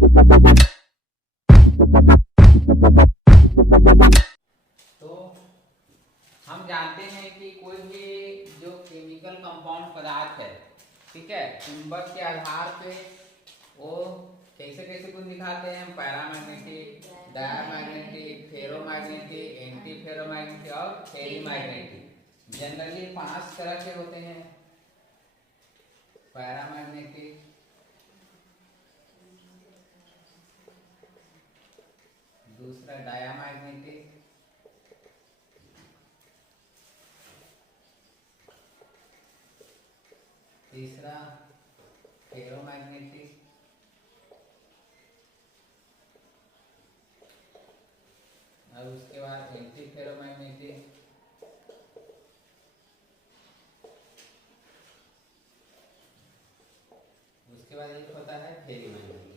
तो हम जानते हैं कि कोई भी जो केमिकल कंपाउंड पदार्थ है, ठीक है, चुंबक के आधार पे वो कैसे कैसे कुछ दिखाते हैं, paramagnetic, diamagnetic, ferromagnetic, anti ferromagnetic और फेरीमैग्नेटिक। जनरली 5 तरह के होते हैं। पैरामैग्नेटिक, दूसरा डायमैग्नेटिक, तीसरा फेरोमैग्नेटिक, और उसके बाद एंटी फेरोमैग्नेटिक, उसके बाद एक होता है फेरीमैग्नेटिक।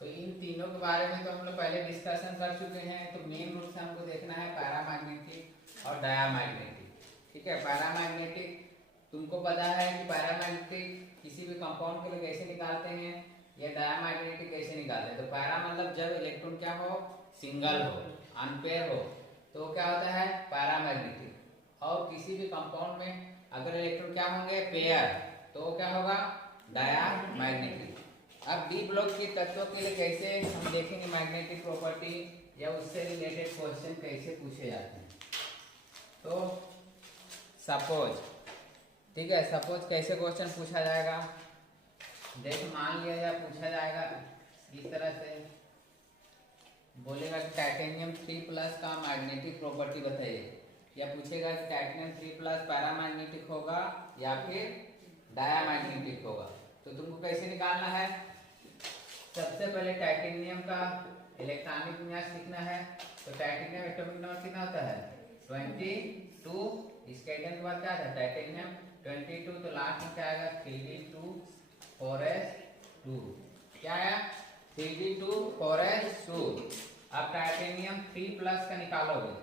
तो इन तीनों के बारे में तो हम लोग पहले डिस्कशन कर चुके हैं। तो मेन रूप से हमको देखना है पैरामैग्नेटिक और डायमैग्नेटिक, ठीक है। पैरामैग्नेटिक तुमको पता है कि पैरामैग्नेटिक किसी भी कंपाउंड के लिए कैसे निकालते हैं, या डायमैग्नेटिक कैसे निकालते हैं। तो पैरा मतलब जब इलेक्ट्रॉन क्या हो, सिंगल हो, अनपेयर हो, तो क्या होता है पैरामैग्नेटिक। और किसी भी कंपाउंड में अगर इलेक्ट्रॉन क्या होंगे, पेयर, तो क्या होगा, डायमैग्नेटिक। अब डी ब्लॉक के तत्वों के लिए कैसे हम देखेंगे मैग्नेटिक प्रॉपर्टी, या उससे रिलेटेड क्वेश्चन कैसे पूछे जाते हैं। तो सपोज, ठीक है, सपोज कैसे क्वेश्चन पूछा जाएगा, देख मान लिया जाए पूछा जाएगा इस तरह से, बोलेगा कि टाइटेनियम 3+ का मैग्नेटिक प्रॉपर्टी बताइए, या पूछेगा कि टाइटेनियम 3+ पैरामैग्नेटिक होगा या फिर डायमैग्नेटिक होगा। तो तुमको कैसे निकालना है, सबसे पहले टाइटेनियम का इलेक्ट्रॉनिक विन्यास लिखना है। तो टाइटेनियम एटॉमिक नंबर कितना होता है, 22। इसके के बाद क्या था, टाइटेनियम 22, तो लास्ट में क्या आएगा 3d2 4s2, क्या आया 3d2 4s2। अब टाइटेनियम 3+ का निकालोगे,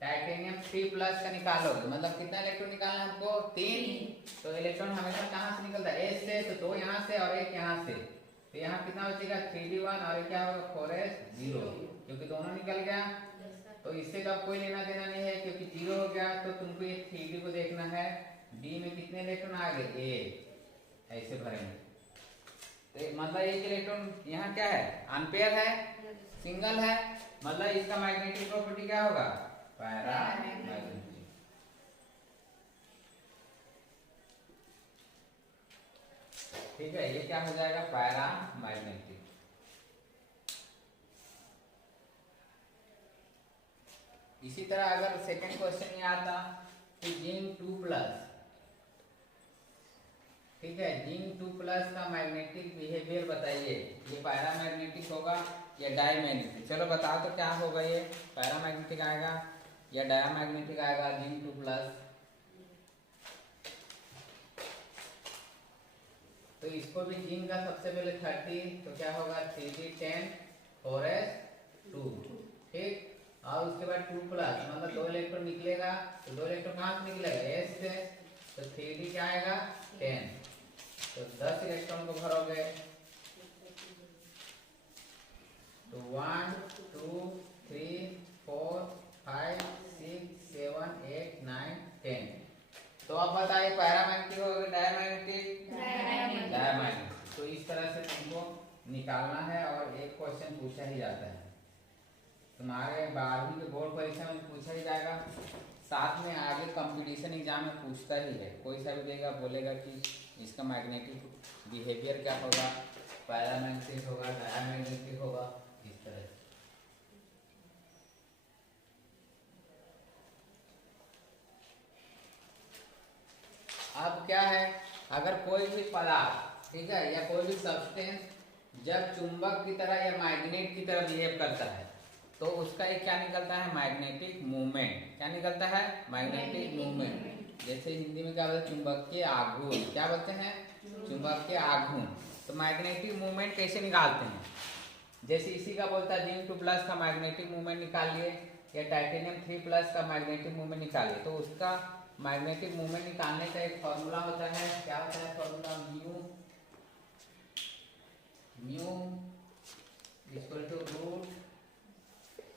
टाइटेनियम 3+ का निकालोगे, मतलब कितना इलेक्ट्रॉन निकालना है हमको, 3। तो इलेक्ट्रॉन हमेशा कहाँ से निकलता है, एस से, तो 2 यहाँ से और 1 यहाँ से। तो यहाँ कितना बचेगा 3d1 और क्या होगा 4s0, क्योंकि दोनों निकल गया। तो इससे तो अब कोई लेना देना नहीं है, क्योंकि 0 हो गया। तो तुमको ये 3d को देखना है, डी में कितने इलेक्ट्रॉन आ गए, ए, ऐसे भरेंगे। तो मतलब एक इलेक्ट्रॉन यहाँ क्या है, अनपेयर है, सिंगल है, मतलब इसका मैग्नेटिक प्रॉपर्टी क्या होगा, पैरामैग्नेटिक। ठीक है, ये क्या हो जाएगा, पैरामैग्नेटिक। इसी तरह अगर सेकंड क्वेश्चन ये आता कि जिंक 2+, ठीक है, जिंक 2+ का मैग्नेटिक बिहेवियर बताइए, ये पैरामैग्नेटिक होगा या डायमैग्नेटिक। चलो बताओ तो क्या होगा, ये पैरामैग्नेटिक आएगा या डायमैग्नेटिक आएगा, जिंक 2+। तो इसको भी जिंक का सबसे पहले 30, तो क्या होगा 3d10 4s2, ठीक। और उसके बाद 2+, मतलब 2 इलेक्ट्रॉन निकलेगा, तो 2 इलेक्ट्रॉन कहाँ से निकलेगा, एस से, तो 3d क्या आएगा 10, तो 10 इलेक्ट्रॉन को भरोगे, तो 1 2 3 4 5 6 7 8 9 10। तो अब बताइए पैरामैग्नेटिक होगा डायमैग्नेटिक, डायमैग्नेटिक। तो इस तरह से तुमको निकालना है, और एक क्वेश्चन पूछा ही जाता है तुम्हारे 12वीं के बोर्ड परीक्षा में, पूछा ही जाएगा, साथ में आगे कंपटीशन एग्जाम में पूछता ही है। कोई सा भी देगा, बोलेगा कि इसका मैग्नेटिक बिहेवियर क्या होगा, पैरामैग्नेटिक होगा, डायमैग्नेटिक होगा, इस तरह से। अब क्या है, अगर कोई भी पदार्थ, ठीक है, या कोई भी सब्सटेंस जब चुंबक की तरह या मैग्नेट की तरह बिहेव करता है, तो उसका एक क्या निकलता है, मैग्नेटिक मूवमेंट। क्या निकलता है, मैग्नेटिक मूवमेंट। जैसे हिंदी में क्या बोलते हैं, चुंबकीय आघूर्ण। क्या बोलते हैं, चुंबकीय आघूर्ण। तो मैग्नेटिक मूवमेंट कैसे निकालते हैं, जैसे इसी का बोलता है जिंक 2+ का मैग्नेटिक मूवमेंट निकालिए, या टाइटेनियम 3+ का मैग्नेटिक मूवमेंट निकालिए। तो उसका मैग्नेटिक मूवमेंट निकालने का एक फॉर्मूला होता है। क्या होता है formula? Mu equal to root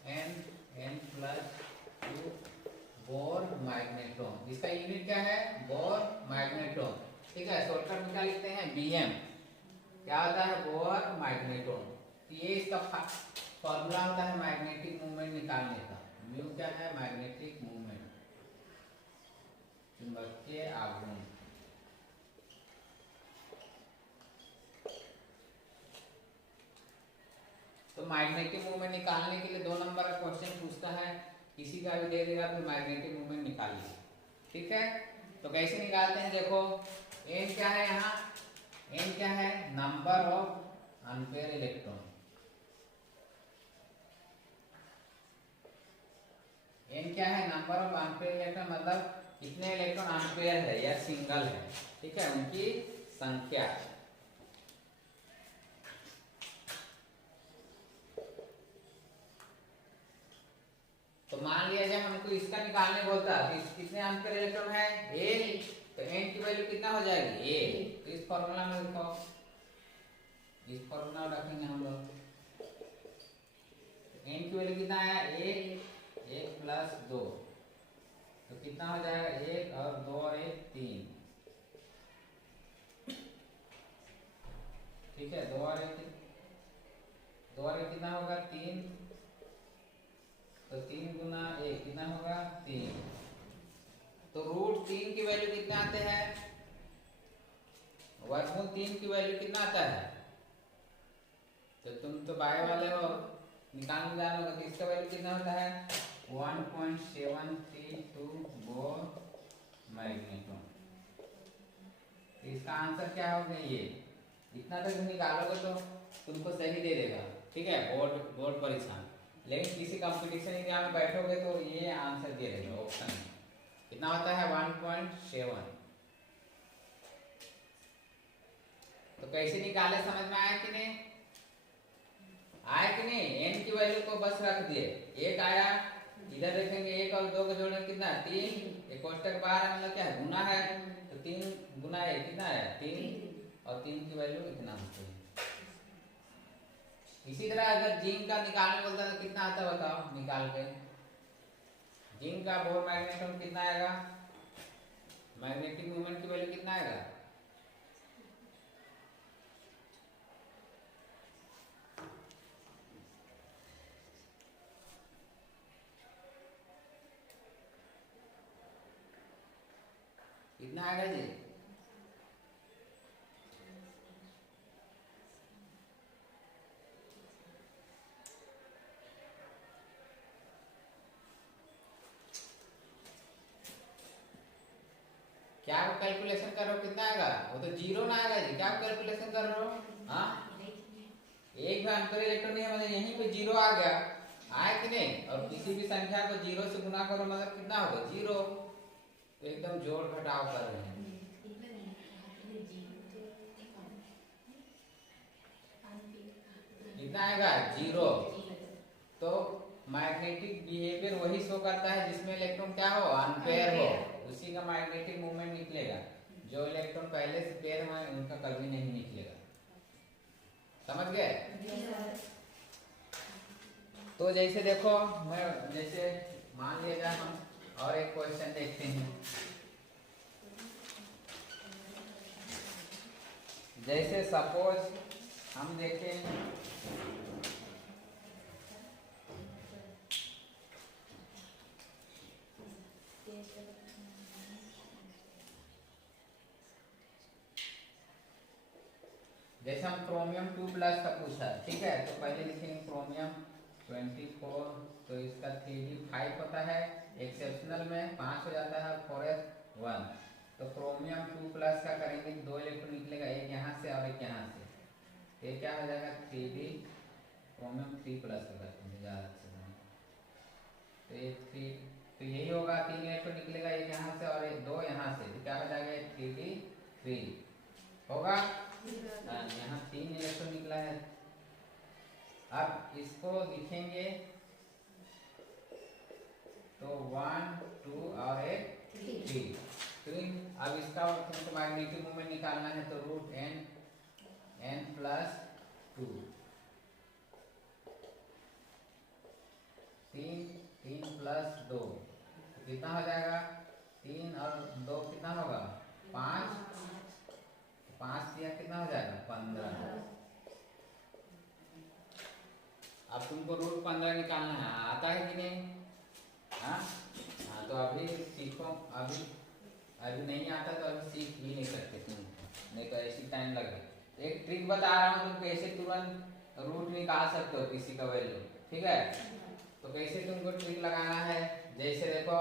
n plus two Bohr magneton. इसका यूनिट क्या है? Bohr magneton. ठीक है, शॉर्टकट में क्या लिखते हैं? बीएम। क्या होता है? Bohr magnetron. ये इसका फॉर्मूला होता है मैग्नेटिक मूवमेंट निकालने का। म्यू क्या है? मैग्नेटिक मूवमेंट, चुंबकीय आघूर्ण। तो मैग्नेटिक मूवमेंट निकालने के लिए 2 नंबर का क्वेश्चन पूछता है, किसी का भी दे देगा तो मैग्नेटिक मूवमेंट निकालिए। ठीक है, तो कैसे निकालते हैं? देखो एन क्या है यहाँ? एन क्या है? Number of unpaired electron. N क्या है? नंबर ऑफ अनपेयर इलेक्ट्रॉन, मतलब कितने इलेक्ट्रॉन अनपेयर है या सिंगल है। ठीक है, उनकी संख्या। तो मान लिया जाए हमको इसका निकालने बोलता है, तो कितने अनपेयर इलेक्ट्रॉन है? ए। तो एन की वैल्यू कितना हो जाएगी? ए। तो इस फॉर्मूला में देखो, इस फॉर्मूला में रखेंगे हम लोग। एन की वैल्यू कितना है? ए। 1 प्लस 2, तो कितना हो जाएगा? 1 और 2 और 1 3। ठीक है, 2 और 1 कितना होगा? 3। तो 3 गुना 1 कितना होगा? 3। तो रूट 3 की वैल्यू कितना आते हैं? वर्गमूल 3 की वैल्यू कितना आता है? तो तुम तो बाय वाले हो, निकालने जानोगे। तो इसका वैल्यू कितना होता है? 1.732 बोर मैग्नेट्रॉन। इसका आंसर क्या होगा? ये इतना तक निकालोगे तो तुमको सही दे देगा। ठीक है, बोर्ड परीक्षा। लेकिन किसी कंपटीशन एग्जाम में बैठोगे तो ये आंसर दे देगा ऑप्शन में। कितना होता है? 1.7। तो कैसे निकाले, समझ में आया कि नहीं? आया कि नहीं? एन की वैल्यू को बस रख दिए। 1 आया, इधर देखेंगे 1 और 2 का जोड़ने कितना? 3। एक कोष्टक बाहर है, मतलब क्या है? गुना है। तो 3 गुना 1 कितना है? 3। और 3 की वैल्यू इतना होती है। इसी तरह अगर जिंक का निकालने बोलता है तो कितना आता है बताओ? निकाल के जिंक का बोर मैग्नेट्रॉन कितना आएगा? मैग्नेटिक मूवमेंट की वैल्यू कितना आएगा? कितना आएगा जी? क्या आप कैलकुलेशन कर रहे हो? कितना आएगा? वो तो 0 ना आएगा जी। क्या आप कैलकुलेशन कर रहे हो? हाँ, एक भी अनपेयर इलेक्ट्रॉन नहीं है, मतलब यहीं पे 0 आ गया। आया कि नहीं? और किसी भी संख्या को 0 से गुना करो, मतलब कितना होगा? 0। तो एकदम जोड़ घटाव कर रहे हैं। कितना आएगा? 0। तो मैग्नेटिक बिहेवियर वही शो करता है जिसमें इलेक्ट्रॉन क्या हो? अनपेयर हो, उसी का मैग्नेटिक मूवमेंट निकलेगा। जो इलेक्ट्रॉन पहले से पेयर में उनका कभी नहीं निकलेगा। समझ गए? तो जैसे देखो, मैं जैसे मान लिया जाए हम और एक क्वेश्चन देखते हैं। जैसे सपोज हम देखें जैसे हम क्रोमियम 2+ का पूछा। ठीक है, तो पहले लिखेंगे क्रोमियम 24। तो इसका 3d5 होता है, एक्सेप्शनल में 5 हो जाता है, 4s 1। तो क्रोमियम 2+ का करेंगे, 2 इलेक्ट्रॉन निकलेगा, एक यहाँ से और एक यहाँ से। ये क्या हो जाएगा? 3d क्रोमियम 3+ का करते हैं ज़्यादा अच्छे से। तो ये 3, तो यही होगा, 3 इलेक्ट्रॉन निकलेगा, एक यहाँ से और एक 2 यहाँ से। तो क्या हो जाएगा? 3d3 होगा। यहाँ 3 इलेक्ट्रॉन निकला है। अब इसको लिखेंगे तो 1 2 और एक 3। अब इसका तुमको मैग्नेटिक मोमेंट निकालना है, तो रूट n प्लस 2, 3 प्लस 2 कितना हो जाएगा? 3 और 2 कितना होगा? 5, 5 दिया कितना हो जाएगा? 15। अब तुमको रूट 15 निकालना है, आता है कि नहीं? हाँ, तो अभी सीखो, अभी नहीं आता तो अभी सीख ही नहीं सकते तुम, नहीं तो ऐसी टाइम लगेगा। एक ट्रिक बता रहा हूँ, तुम कैसे तुरंत रूट निकाल सकते हो किसी का वैल्यू, ठीक है? तो कैसे तुमको ट्रिक लगाना है, जैसे देखो,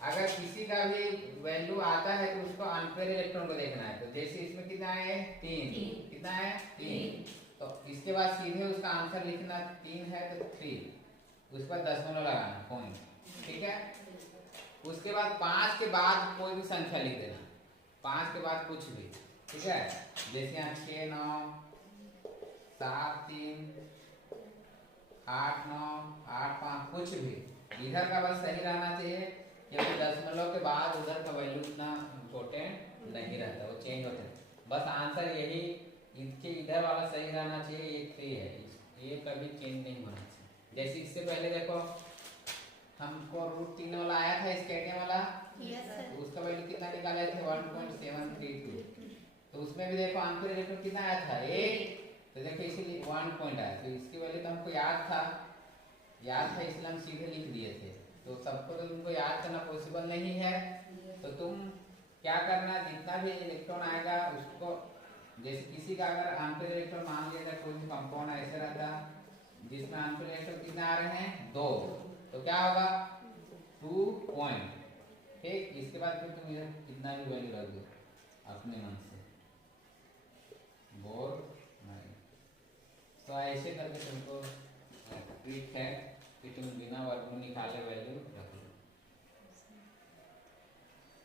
अगर किसी का भी वैल्यू आता है तो उसको अनपेयर इलेक्ट्रॉन को देखना है। तो जैसे इसमें कितना है? 3। कितना है? 3। तो इसके बाद सीधे उसका आंसर लिखना, 3 है तो 3, उसके बाद दशमलव लगाना, पॉइंट, ठीक है? उसके बाद 5 के बाद कोई भी संख्या लिख देना, 5 के बाद कुछ भी, ठीक है? जैसे यहाँ 6, 9, 7, 3, 8, 9, 8, 5, कुछ भी इधर का बस सही रहना चाहिए, क्योंकि दशमलव के बाद उधर का वैल्यू इतना इम्पोर्टेंट नहीं रहता, वो चेंज होता है। बस आंसर यही, इसके इधर वाला सही रहना चाहिए, ये 3 है, ये कभी चेंज नहीं होना चाहिए। जैसे इससे पहले देखो, हमको रूट 3 वाला आया था स्केटियम वाला, तो उसका वैल्यू कितना निकाले थे? 1.732। तो उसमें भी देखो अनपेयर इलेक्ट्रॉन कितना आया था? 1। तो देखो इसीलिए 1 पॉइंट आया, तो इसकी वैल्यू तो हमको याद था इसलिए हम सीधे लिख दिए थे। तो सबको तो तुमको याद करना पॉसिबल नहीं है, तो तुम क्या करना, जितना भी इलेक्ट्रॉन आएगा उसको, जैसे किसी का अगर अनपेयर इलेक्ट्रॉन मान लिया जाए, कोई भी कंपाउंड ऐसे रहता जिसमें अनपेयर इलेक्ट्रॉन कितने आ रहे हैं? 2, तो क्या होगा? 2 पॉइंट, ठीक? इसके बाद फिर तुम इधर कितना भी वैल्यू रख दो अपने मन से, बोर नहीं। तो ऐसे करके तुमको ट्रिक है कि तुम बिना वर्गमूल निकाले वैल्यू रख लो,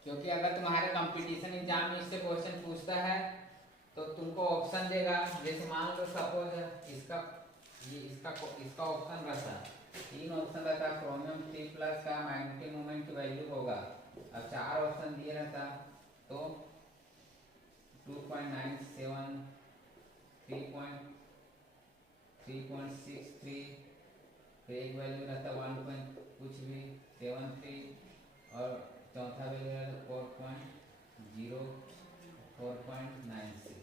क्योंकि अगर तुम्हारे कंपटीशन एग्जाम में इससे क्वेश्चन पूछता है तो तुमको ऑप्शन देगा। जैसे मान लो सपोज इसका ऑप्शन रहता, 3 ऑप्शन रहता, क्रोमियम 3+ का मैग्नेटिक मोमेंट की वैल्यू होगा। अब 4 ऑप्शन दिए रहता, तो 2.97, 3.63, फिर एक वैल्यू रहता 1 कुछ भी 73, और चौथा वैल्यू रहता 4.96।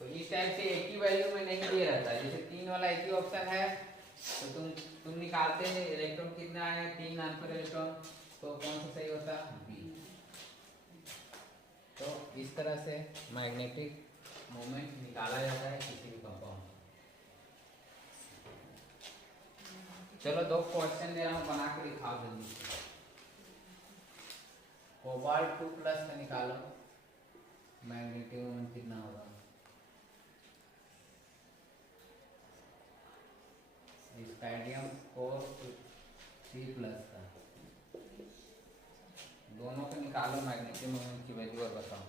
तो इस टाइप से एक ही वैल्यू में नहीं दिया रहता है। जैसे 3 वाला एक ही ऑप्शन है, तो तुम निकालते हैं इलेक्ट्रॉन कितना है, 3 अनपेयर इलेक्ट्रॉन, तो कौन सा सही होता? बी। तो इस तरह से मैग्नेटिक मोमेंट निकाला जाता है किसी भी कंपाउंड। चलो 2 क्वेश्चन दे रहा हूँ, बना के दिखाओ जल्दी। कोबाल्ट 2+ का निकालो, मैग्नेटिक मोमेंट कितना होगा? स्काइडियम 4 3+ का, दोनों को निकालो मैग्नेटिक मोमेंट की वैल्यू और बताओ।